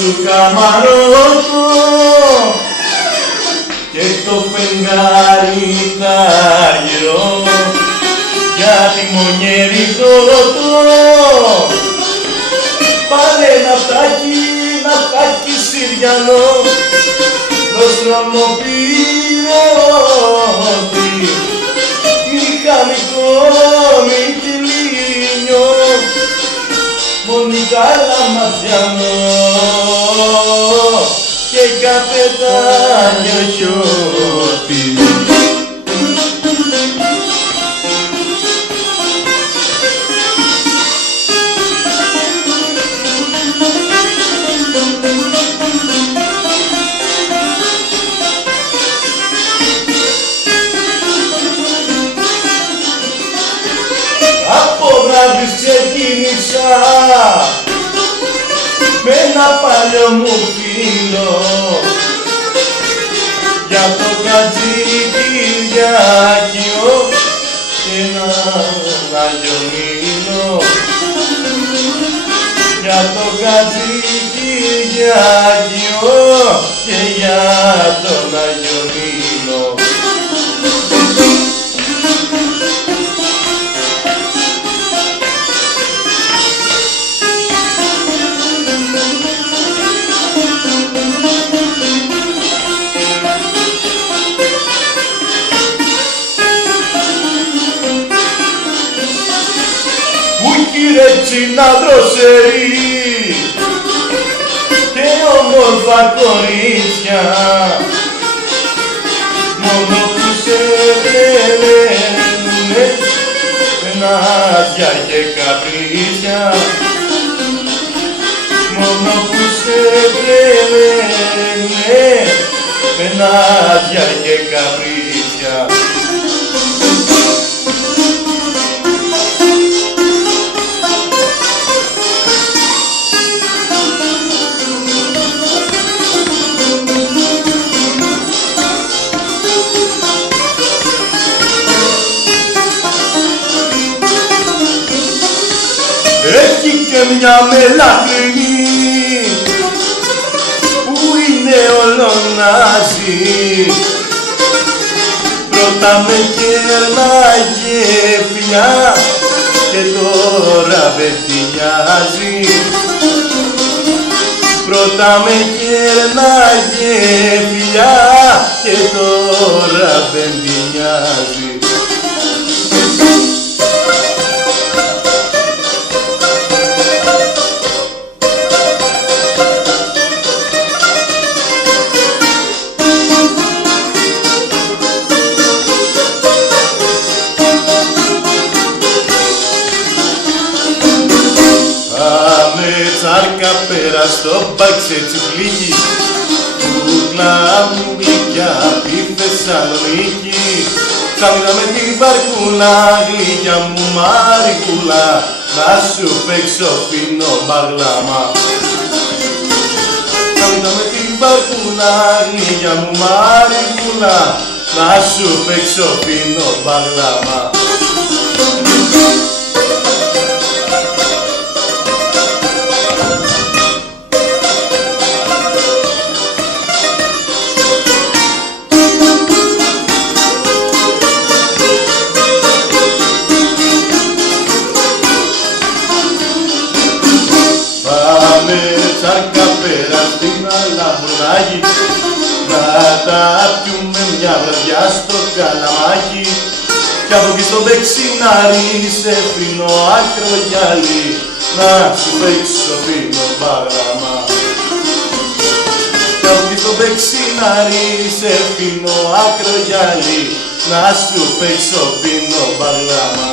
σου καμαρώτο και το φεγγάρι ταργυρό για τη μονιέρη πρώτο. Πάρε ναυτάκι Συριανό, δρομοπυρώτη, μηχανικό μικυλίνιο, μονικάλα μαθιανό και καπετάνιο χιώτη. Ξεκίνησα με ένα παλιό μου φίλο για το Χατζικυριάκιο και έναν Άγιο Μήνο, για το Χατζικυριάκιο και για τον Άγιο Μήνο. Δροσερή και όμορφα κορίτσια, μόνο που σε θέλουνε πενάδια και καπρίσια, μόνο που σε θέλουνε πενάδια και καπρίσια. Έχει και μια μελαχρινή που είναι ολονάζει, πρώτα με κέρναγε φιλιά και τώρα δεν τη νοιάζει, πρώτα με κέρναγε φιλιά και τώρα δεν τη νοιάζει. Τσάρκα πέρα στο μπάξε τσιπλίκι, κούκλα μου γλυκιά απ' τη Θεσσαλονίκη. Ξάμινα με την μπαρκούλα, γλυκιά μου μαρικούλα, να σου παίξω φίνο μπαγλάμα. Ξάμινα με την μπαρκούλα, γλυκιά μου μαρικούλα, να σου παίξω φίνο μπαγλάμα. Τσάρκα πέρα στην Αλαμπρονάκη, να τα πιούμε μια βραδιά στο Καλαμάκι, κι από εκεί στο δεξινάρι σε φίνο ακρογιάλι, να σου παίξω φίνο μπαγλάμα. Κι από εκεί στο δεξινάρι σε φίνο ακρογιάλι, να σου παίξω φίνο μπαγλάμα.